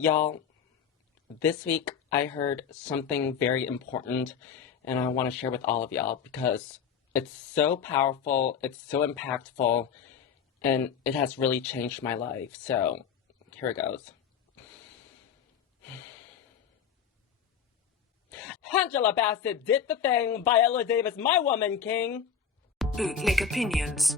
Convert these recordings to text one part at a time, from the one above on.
Y'all, this week I heard something very important and I want to share with all of y'all because it's so powerful, it's so impactful, and it has really changed my life. So, here it goes. Angela Bassett did the thing. Viola Davis, my woman, king. Bootleg Opinions.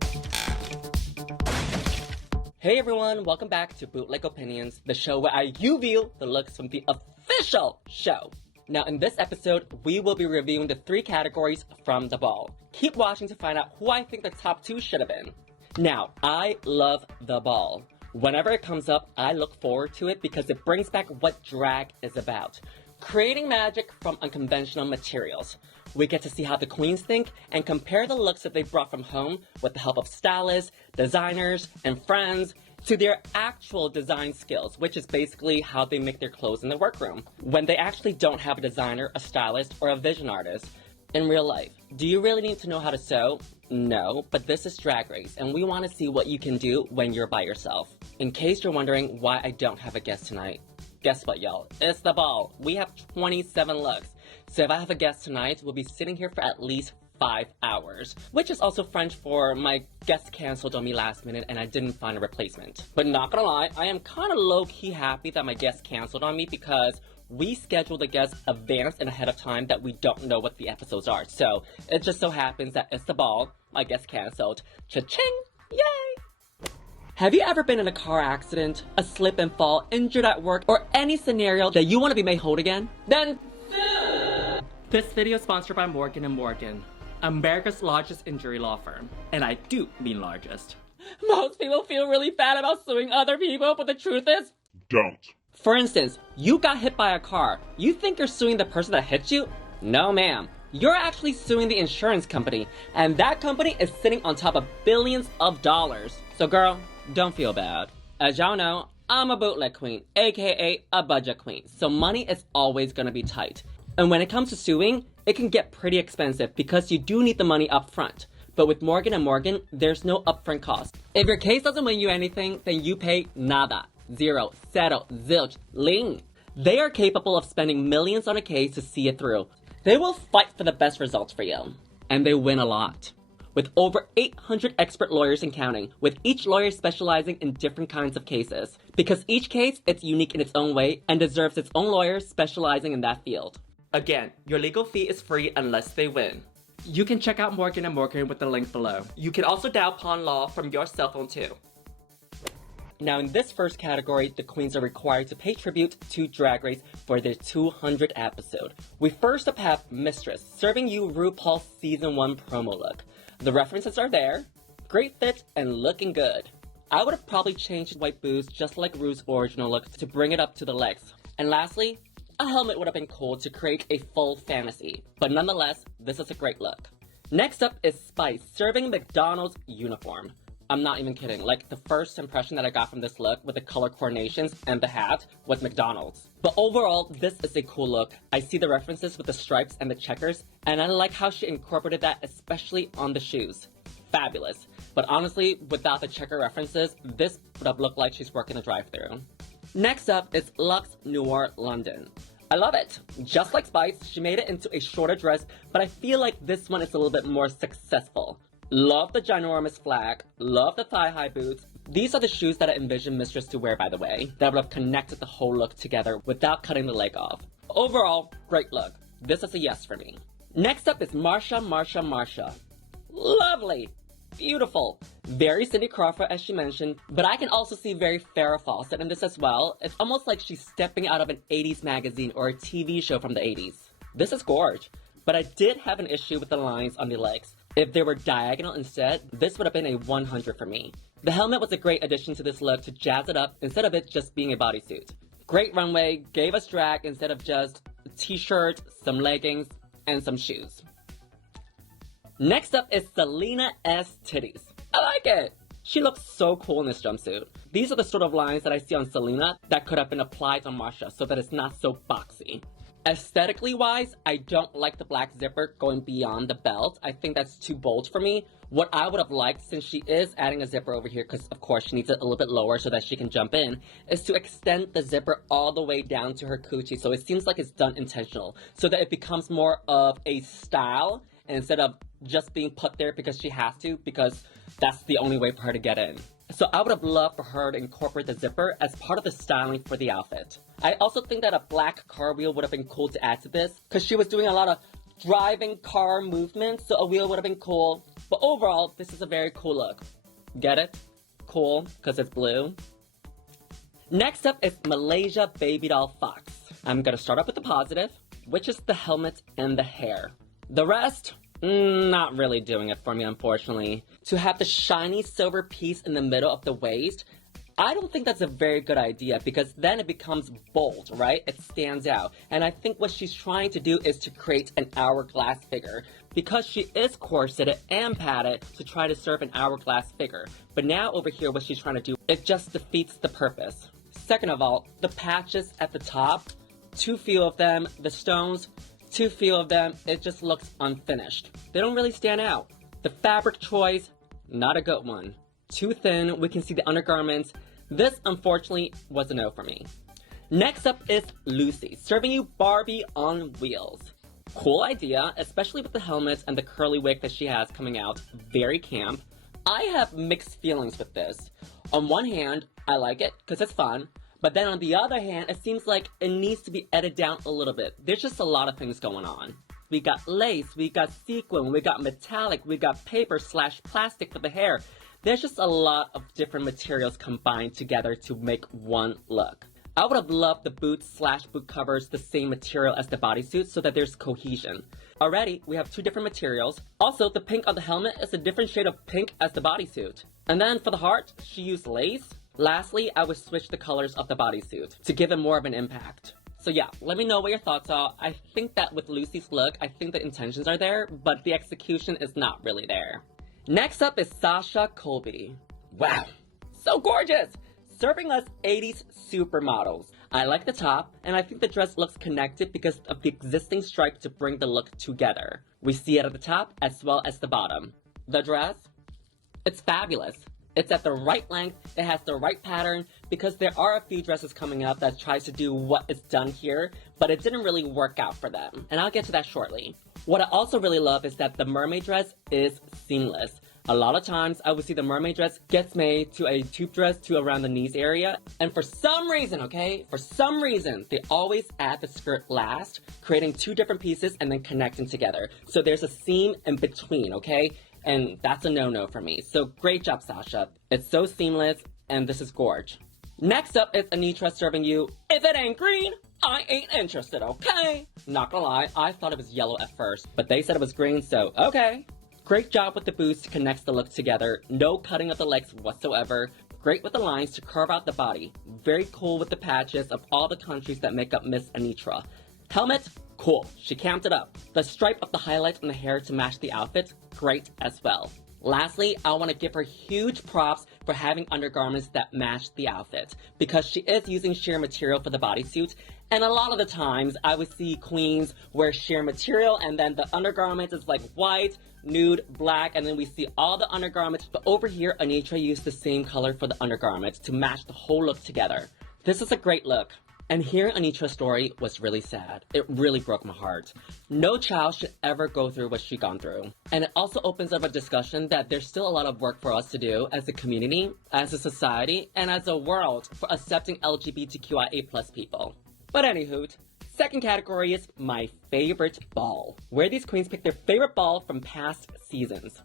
Hey everyone, welcome back to Bootleg Opinions, the show where I review the looks from the official show. Now in this episode, we will be reviewing the 3 categories from the ball. Keep watching to find out who I think the top 2 should have been. Now, I love the ball. Whenever it comes up, I look forward to it because it brings back what drag is about. Creating magic from unconventional materials. We get to see how the queens think and compare the looks that they brought from home with the help of stylists, designers, and friends to their actual design skills, which is basically how they make their clothes in the workroom when they actually don't have a designer, a stylist, or a vision artist. In real life, do you really need to know how to sew? No, but this is Drag Race, and we want to see what you can do when you're by yourself. In case you're wondering why I don't have a guest tonight, guess what, y'all? It's the ball. We have 27 looks. So if I have a guest tonight, we'll be sitting here for at least 5 hours, which is also French for my guest canceled on me last minute and I didn't find a replacement. But not gonna lie, I am kind of low-key happy that my guest canceled on me because we scheduled the guests advanced and ahead of time that we don't know what the episodes are. So it just so happens that it's the ball, my guest canceled. Cha-ching! Yay! Have you ever been in a car accident, a slip and fall, injured at work, or any scenario that you want to be made whole again? Then sue! This video is sponsored by Morgan & Morgan, America's largest injury law firm. And I do mean largest. Most people feel really bad about suing other people, but the truth is, don't. For instance, you got hit by a car. You think you're suing the person that hit you? No, ma'am. You're actually suing the insurance company, and that company is sitting on top of billions of dollars. So girl, don't feel bad. As y'all know, I'm a bootleg queen, aka a budget queen, so money is always gonna be tight. And when it comes to suing, it can get pretty expensive because you do need the money up front. But with Morgan & Morgan, there's no upfront cost. If your case doesn't win you anything, then you pay nada. Zero, cero, zilch, ling. They are capable of spending millions on a case to see it through. They will fight for the best results for you. And they win a lot. With over 800 expert lawyers and counting, with each lawyer specializing in different kinds of cases. Because each case is unique in its own way and deserves its own lawyer specializing in that field. Again, your legal fee is free unless they win. You can check out Morgan & Morgan with the link below. You can also dial Pawn Law from your cell phone too. Now in this first category, the queens are required to pay tribute to Drag Race for their 200th episode. We first up have Mistress, serving you RuPaul's Season 1 promo look. The references are there, great fit, and looking good. I would have probably changed white boots just like Ru's original look to bring it up to the legs. And lastly, a helmet would have been cool to create a full fantasy. But nonetheless, this is a great look. Next up is Spice, serving McDonald's uniform. I'm not even kidding, like the first impression that I got from this look with the color coordinations and the hat was McDonald's. But overall, this is a cool look. I see the references with the stripes and the checkers, and I like how she incorporated that, especially on the shoes. Fabulous. But honestly, without the checker references, this would have looked like she's working a drive-thru. Next up is Luxx Noir London. I love it. Just like Spice, she made it into a shorter dress, but I feel like this one is a little bit more successful. Love the ginormous flag, love the thigh-high boots. These are the shoes that I envisioned Mistress to wear, by the way, that would have connected the whole look together without cutting the leg off. Overall, great look. This is a yes for me. Next up is Marcia. Lovely. Beautiful. Very Cindy Crawford, as she mentioned, but I can also see very Farrah Fawcett in this as well. It's almost like she's stepping out of an 80s magazine or a TV show from the 80s. This is gorge, but I did have an issue with the lines on the legs. If they were diagonal instead, this would have been a 100 for me. The helmet was a great addition to this look to jazz it up instead of it just being a bodysuit. Great runway, gave us drag instead of just a t-shirt, some leggings, and some shoes. Next up is Salina EsTitties. I like it! She looks so cool in this jumpsuit. These are the sort of lines that I see on Salina that could have been applied on Marcia so that it's not so boxy. Aesthetically wise, I don't like the black zipper going beyond the belt. I think that's too bold for me. What I would have liked, since she is adding a zipper over here, because of course she needs it a little bit lower so that she can jump in, is to extend the zipper all the way down to her coochie. So it seems like it's done intentional, so that it becomes more of a style instead of just being put there because she has to, because that's the only way for her to get in. So I would have loved for her to incorporate the zipper as part of the styling for the outfit. I also think that a black car wheel would have been cool to add to this, because she was doing a lot of driving car movements, so a wheel would have been cool. But overall, this is a very cool look. Get it? Cool, because it's blue. Next up is Malaysia Babydoll Foxx. I'm gonna start off with the positive, which is the helmet and the hair. The rest, not really doing it for me, unfortunately. To have the shiny silver piece in the middle of the waist, I don't think that's a very good idea, because then it becomes bold, right? It stands out. And I think what she's trying to do is to create an hourglass figure, because she is corseted and padded to try to serve an hourglass figure. But now over here, what she's trying to do, it just defeats the purpose. Second of all, the patches at the top, too few of them. The stones, too few of them. It just looks unfinished. They don't really stand out. The fabric choice, not a good one. Too thin. We can see the undergarments. This, unfortunately, was a no for me. Next up is Loosey, serving you Barbie on wheels. Cool idea, especially with the helmet and the curly wig that she has coming out. Very camp. I have mixed feelings with this. On one hand, I like it because it's fun. But then on the other hand, it seems like it needs to be edited down a little bit. There's just a lot of things going on. We got lace, we got sequin, we got metallic, we got paper/plastic for the hair. There's just a lot of different materials combined together to make one look. I would have loved the boots/boot covers the same material as the bodysuit so that there's cohesion. Already, we have two different materials. Also, the pink on the helmet is a different shade of pink as the bodysuit. And then for the heart, she used lace. Lastly, I would switch the colors of the bodysuit to give it more of an impact. So yeah, let me know what your thoughts are. I think that with Loosey's look, I think the intentions are there, but the execution is not really there. Next up is Sasha Colby. Wow, so gorgeous! Serving us 80s supermodels. I like the top, and I think the dress looks connected because of the existing stripe to bring the look together. We see it at the top as well as the bottom. The dress? It's fabulous. It's at the right length, it has the right pattern, because there are a few dresses coming up that tries to do what is done here, but it didn't really work out for them, and I'll get to that shortly. What I also really love is that the mermaid dress is seamless. A lot of times, I would see the mermaid dress gets made to a tube dress to around the knees area, and for some reason, they always add the skirt last, creating two different pieces and then connecting together. So there's a seam in between, okay? And that's a no-no for me. So great job, Sasha. It's so seamless, and this is gorge. Next up is Anetra serving you, if it ain't green, I ain't interested, okay? Not gonna lie, I thought it was yellow at first, but they said it was green, so okay. Great job with the boots to connect the look together. No cutting of the legs whatsoever. Great with the lines to carve out the body. Very cool with the patches of all the countries that make up Miss Anetra. Helmet, cool. She camped it up. The stripe of the highlight on the hair to match the outfit, great as well. Lastly, I want to give her huge props for having undergarments that match the outfit, because she is using sheer material for the bodysuit, and a lot of the times I would see queens wear sheer material and then the undergarment is like white, nude, black, and then we see all the undergarments, but over here Anetra used the same color for the undergarments to match the whole look together. This is a great look. And hearing Anetra's story was really sad. It really broke my heart. No child should ever go through what she gone through. And it also opens up a discussion that there's still a lot of work for us to do as a community, as a society, and as a world for accepting LGBTQIA+ people. But anywho, second category is my favorite ball, where these queens pick their favorite ball from past seasons.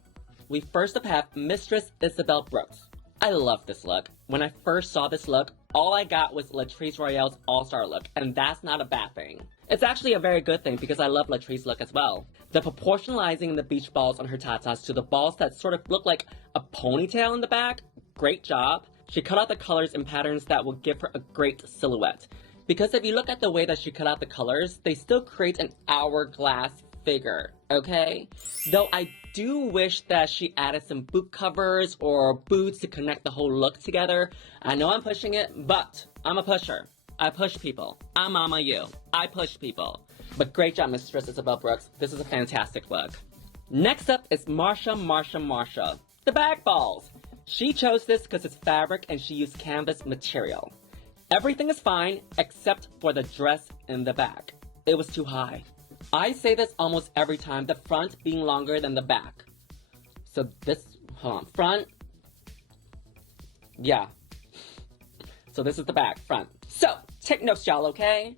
We first up have Mistress Isabelle Brooks. I love this look. When I first saw this look, all I got was Latrice Royale's all-star look, and that's not a bad thing. It's actually a very good thing because I love Latrice's look as well. The proportionalizing in the beach balls on her tatas to the balls that sort of look like a ponytail in the back, great job. She cut out the colors and patterns that will give her a great silhouette. Because if you look at the way that she cut out the colors, they still create an hourglass figure, okay? Though I do wish that she added some boot covers or boots to connect the whole look together. I know I'm pushing it, but I'm a pusher. I push people. I'm Mama You. I push people. But great job, Mistress Isabelle Brooks. This is a fantastic look. Next up is Marcia. The bag balls. She chose this because it's fabric and she used canvas material. Everything is fine except for the dress in the back. It was too high. I say this almost every time, the front being longer than the back. So this, hold on, front. Yeah. So this is the back, front. So, take notes, y'all, okay?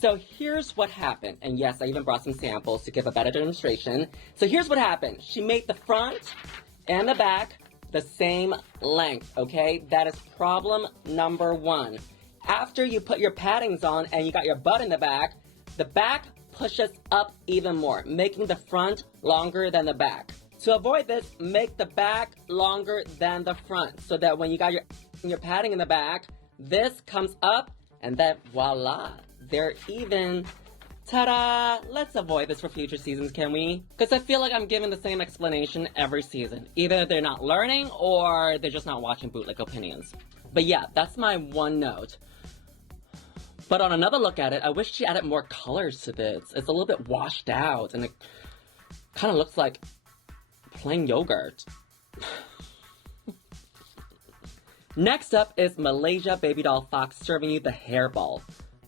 So here's what happened. And yes, I even brought some samples to give a better demonstration. So here's what happened. She made the front and the back the same length, okay? That is problem number one. After you put your paddings on and you got your butt in the back pushes up even more, making the front longer than the back. To avoid this, make the back longer than the front so that when you got your padding in the back, this comes up and then voila, they're even. Ta-da! Let's avoid this for future seasons, can we? Because I feel like I'm giving the same explanation every season. Either they're not learning or they're just not watching Bootleg opinions. But yeah, that's my one note. But on another look at it, I wish she added more colors to this. It's a little bit washed out and it kind of looks like plain yogurt. Next up is Malaysia Babydoll Foxx serving you the hairball.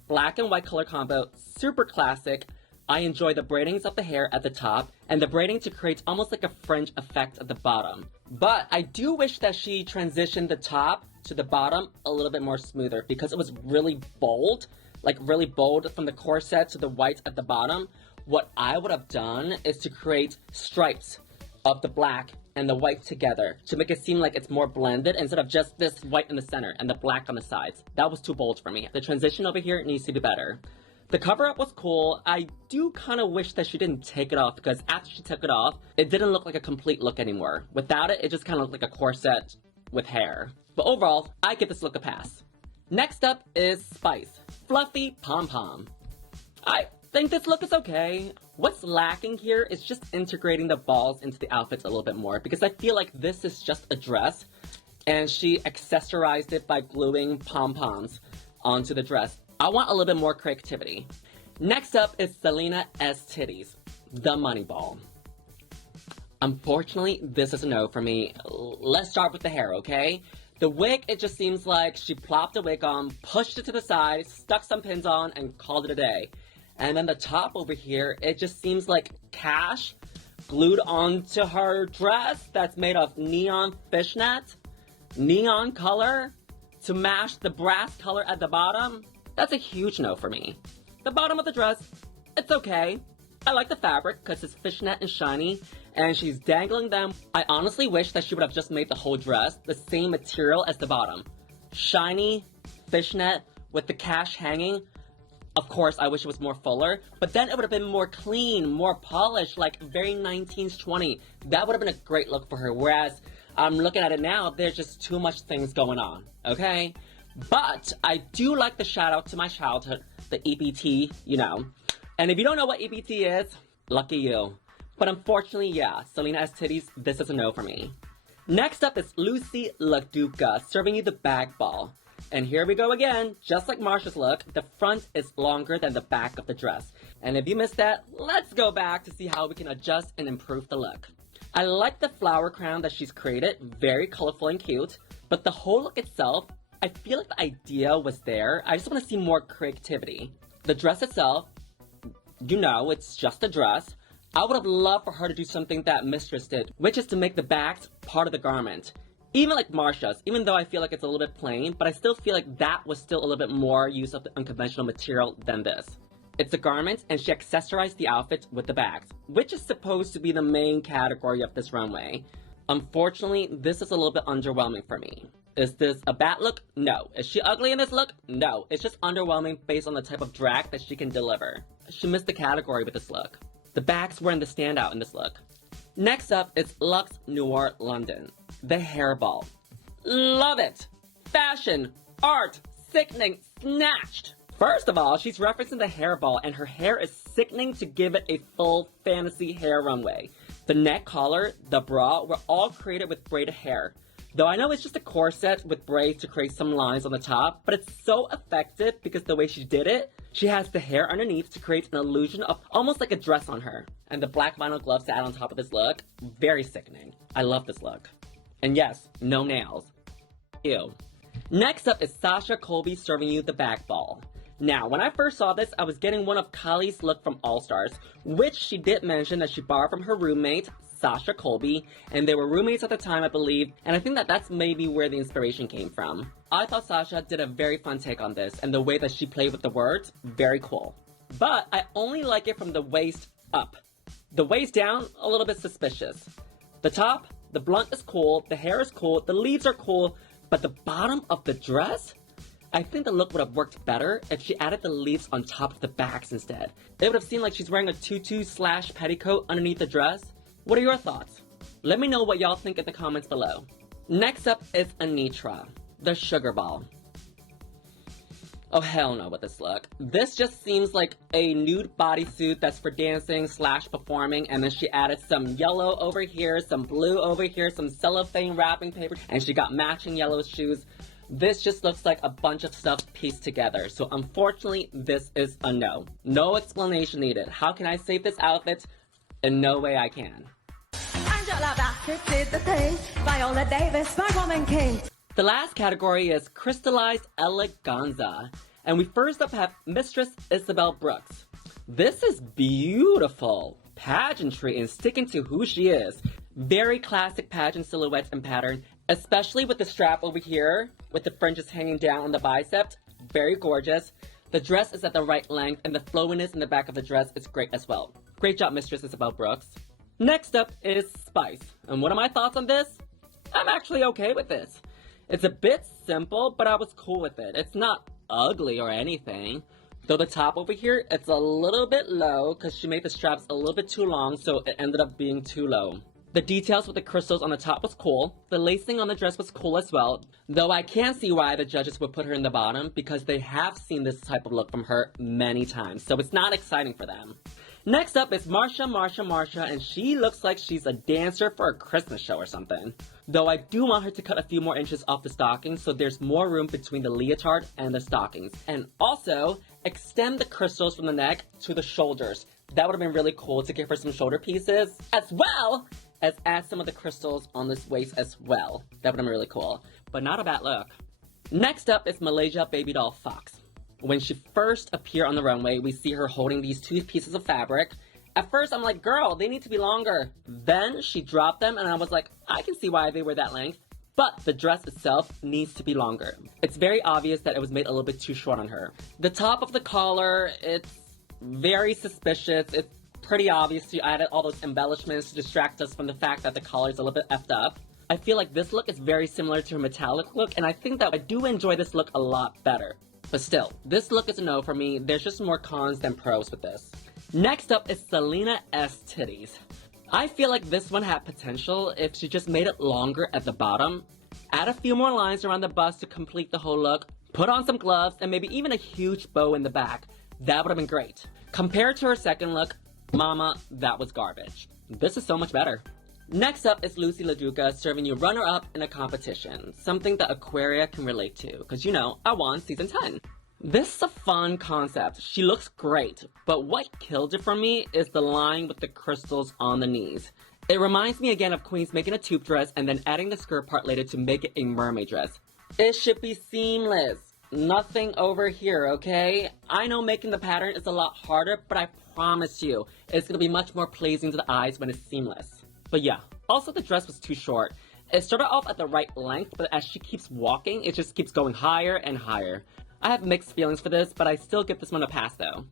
Black and white color combo, super classic. I enjoy the braidings of the hair at the top and the braiding to create almost like a fringe effect at the bottom. But I do wish that she transitioned the top to the bottom a little bit more smoother because it was really bold, like really bold from the corset to the white at the bottom. What I would have done is to create stripes of the black and the white together to make it seem like it's more blended instead of just this white in the center and the black on the sides. That was too bold for me. The transition over here needs to be better. The cover-up was cool. I do kind of wish that she didn't take it off because after she took it off, it didn't look like a complete look anymore. Without it, it just kind of looked like a corset with hair. But overall, I give this look a pass. Next up is Spice. Fluffy Pom-Pom. I think this look is okay. What's lacking here is just integrating the balls into the outfits a little bit more because I feel like this is just a dress and she accessorized it by gluing pom-poms onto the dress. I want a little bit more creativity. Next up is Salina EsTitties, the money ball. Unfortunately, this is a no for me. Let's start with the hair, okay? The wig, it just seems like she plopped a wig on, pushed it to the side, stuck some pins on, and called it a day. And then the top over here, it just seems like cash glued onto her dress that's made of neon fishnet, neon color to match the brass color at the bottom. That's a huge no for me. The bottom of the dress, it's okay. I like the fabric because it's fishnet and shiny, and she's dangling them. I honestly wish that she would have just made the whole dress the same material as the bottom. Shiny, fishnet, with the cash hanging. Of course, I wish it was more fuller, but then it would have been more clean, more polished, like very 19s, 20. That would have been a great look for her, whereas I'm looking at it now, there's just too much things going on, okay? But I do like the shout out to my childhood, the EBT, you know. And if you don't know what EBT is, lucky you. But unfortunately, yeah, Salina EsTitties, this is a no for me. Next up is Loosey LaDuca, serving you the bag ball. And here we go again, just like Marcia's look, the front is longer than the back of the dress. And if you missed that, let's go back to see how we can adjust and improve the look. I like the flower crown that she's created, very colorful and cute, but the whole look itself, I feel like the idea was there. I just want to see more creativity. The dress itself, you know, it's just a dress. I would have loved for her to do something that Mistress did, which is to make the bags part of the garment. Even like Marcia's, even though I feel like it's a little bit plain, but I still feel like that was still a little bit more use of the unconventional material than this. It's a garment, and she accessorized the outfit with the bags, which is supposed to be the main category of this runway. Unfortunately, this is a little bit underwhelming for me. Is this a bad look? No. Is she ugly in this look? No. It's just underwhelming based on the type of drag that she can deliver. She missed the category with this look. The bags were in the standout in this look. Next up is Luxx Noir London, the hairball. Love it! Fashion, art, sickening, snatched! First of all, she's referencing the hairball and her hair is sickening to give it a full fantasy hair runway. The neck collar, the bra were all created with braided hair. Though I know it's just a corset with braids to create some lines on the top, but it's so effective because the way she did it, she has the hair underneath to create an illusion of almost like a dress on her. And the black vinyl gloves to add on top of this look, very sickening. I love this look. And yes, no nails. Ew. Next up is Sasha Colby serving you the back ball. Now, when I first saw this, I was getting one of Kylie's look from All Stars, which she did mention that she borrowed from her roommate, Sasha Colby, and they were roommates at the time, I believe, and I think that that's maybe where the inspiration came from. I thought Sasha did a very fun take on this, and the way that she played with the words, very cool. But I only like it from the waist up. The waist down, a little bit suspicious. The top, the blunt is cool, the hair is cool, the leaves are cool, but the bottom of the dress? I think the look would have worked better if she added the leaves on top of the backs instead. It would have seemed like she's wearing a tutu/petticoat underneath the dress. What are your thoughts? Let me know what y'all think in the comments below. Next up is Anetra, the sugar ball. Oh hell no with this look. This just seems like a nude bodysuit that's for dancing/performing, and then she added some yellow over here, some blue over here, some cellophane wrapping paper, and she got matching yellow shoes. This just looks like a bunch of stuff pieced together, so unfortunately, this is a no. No explanation needed. How can I save this outfit? In no way I can. The last category is Crystalized Eleganza, and we first up have Mistress Isabelle Brooks. This is beautiful. Pageantry and sticking to who she is. Very classic pageant silhouettes and pattern, especially with the strap over here, with the fringes hanging down on the bicep. Very gorgeous. The dress is at the right length, and the flowiness in the back of the dress is great as well. Great job, Mistress Isabelle Brooks. Next up is Spice. And what are my thoughts on this? I'm actually okay with this. It's a bit simple, but I was cool with it. It's not ugly or anything. Though the top over here, it's a little bit low because she made the straps a little bit too long, so it ended up being too low. The details with the crystals on the top was cool. The lacing on the dress was cool as well. Though I can see why the judges would put her in the bottom because they have seen this type of look from her many times. So it's not exciting for them. Next up is Marcia, and she looks like she's a dancer for a Christmas show or something. Though I do want her to cut a few more inches off the stockings so there's more room between the leotard and the stockings. And also, extend the crystals from the neck to the shoulders. That would have been really cool to give her some shoulder pieces, as well as add some of the crystals on this waist as well. That would have been really cool, but not a bad look. Next up is Malaysia Babydoll Foxx. When she first appeared on the runway, we see her holding these two pieces of fabric. At first, I'm like, girl, they need to be longer. Then she dropped them, and I was like, I can see why they were that length. But the dress itself needs to be longer. It's very obvious that it was made a little bit too short on her. The top of the collar, it's very suspicious. It's pretty obvious she added all those embellishments to distract us from the fact that the collar is a little bit effed up. I feel like this look is very similar to her metallic look, and I think that I do enjoy this look a lot better. But still, this look is a no for me. There's just more cons than pros with this. Next up is Salina EsTitties. I feel like this one had potential if she just made it longer at the bottom. Add a few more lines around the bust to complete the whole look. Put on some gloves and maybe even a huge bow in the back. That would have been great. Compared to her second look, mama, that was garbage. This is so much better. Next up is Loosey LaDuca serving you runner-up in a competition. Something that Aquaria can relate to, because you know, I won season 10. This is a fun concept. She looks great, but what killed it for me is the line with the crystals on the knees. It reminds me again of queens making a tube dress and then adding the skirt part later to make it a mermaid dress. It should be seamless. Nothing over here, okay? I know making the pattern is a lot harder, but I promise you, it's gonna be much more pleasing to the eyes when it's seamless. But yeah, also the dress was too short. It started off at the right length, but as she keeps walking, it just keeps going higher and higher. I have mixed feelings for this, but I still give this one a pass though.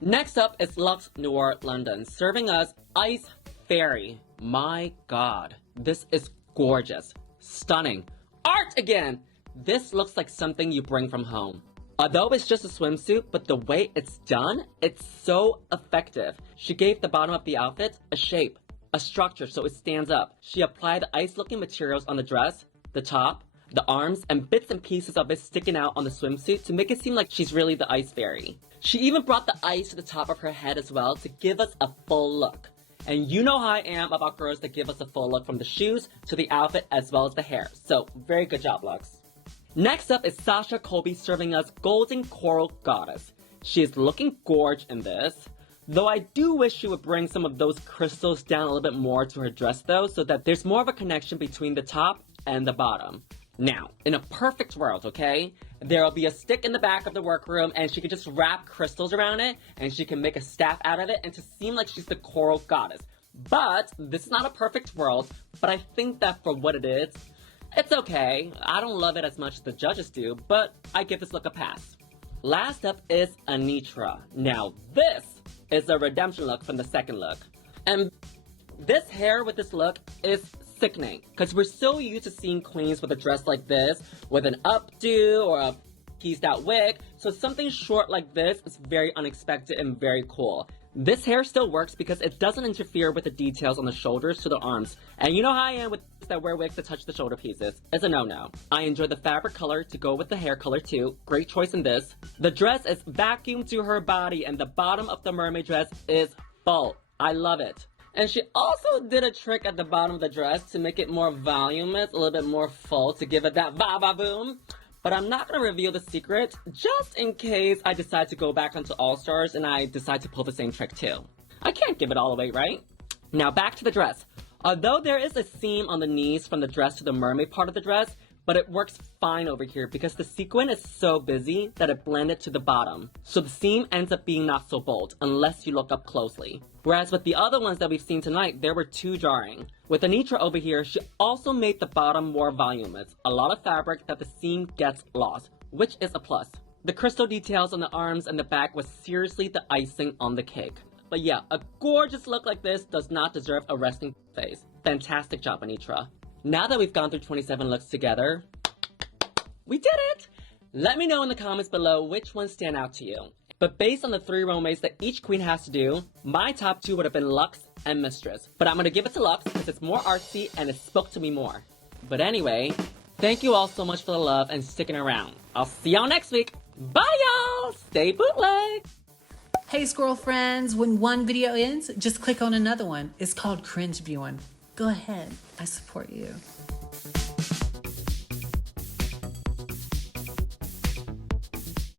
Next up is Luxx Noir London, serving us Ice Fairy. My god, this is gorgeous. Stunning. Art again! This looks like something you bring from home. Although it's just a swimsuit, but the way it's done, it's so effective. She gave the bottom of the outfit a shape, a structure so it stands up. She applied the ice-looking materials on the dress, the top, the arms, and bits and pieces of it sticking out on the swimsuit to make it seem like she's really the ice fairy. She even brought the ice to the top of her head as well to give us a full look. And you know how I am about girls that give us a full look from the shoes to the outfit as well as the hair. So, very good job, Luxx. Next up is Sasha Colby serving us Golden Coral Goddess. She is looking gorge in this. Though I do wish she would bring some of those crystals down a little bit more to her dress though, so that there's more of a connection between the top and the bottom. Now, in a perfect world, okay, there'll be a stick in the back of the workroom and she can just wrap crystals around it and she can make a staff out of it and to seem like she's the coral goddess. But this is not a perfect world, but I think that for what it is, it's okay. I don't love it as much as the judges do, but I give this look a pass. Last up is Anetra. Now, this is a redemption look from the second look. And this hair with this look is sickening, because we're so used to seeing queens with a dress like this, with an updo or a teased out wig, so something short like this is very unexpected and very cool. This hair still works because it doesn't interfere with the details on the shoulders to the arms, and you know how I am with that wear wigs that touch the shoulder pieces. It's a no-no. I enjoy the fabric color to go with the hair color too. Great choice in this. The dress is vacuumed to her body and the bottom of the mermaid dress is full. I love it. And she also did a trick at the bottom of the dress to make it more voluminous, a little bit more full, to give it that va-va-boom. But I'm not going to reveal the secret, just in case I decide to go back onto All-Stars and I decide to pull the same trick too. I can't give it all away, right? Now back to the dress. Although there is a seam on the knees from the dress to the mermaid part of the dress, but it works fine over here because the sequin is so busy that it blended to the bottom. So the seam ends up being not so bold, unless you look up closely. Whereas with the other ones that we've seen tonight, they were too jarring. With Anetra over here, she also made the bottom more voluminous. A lot of fabric that the seam gets lost, which is a plus. The crystal details on the arms and the back was seriously the icing on the cake. But yeah, a gorgeous look like this does not deserve a resting face. Fantastic job, Anetra. Now that we've gone through 27 looks together, we did it! Let me know in the comments below which ones stand out to you. But based on the 3 runways that each queen has to do, my top 2 would have been Luxx and Mistress. But I'm gonna give it to Luxx because it's more artsy and it spoke to me more. But anyway, thank you all so much for the love and sticking around. I'll see y'all next week. Bye y'all! Stay bootleg! Hey squirrel friends, when one video ends, just click on another one. It's called cringe viewing. Go ahead, I support you.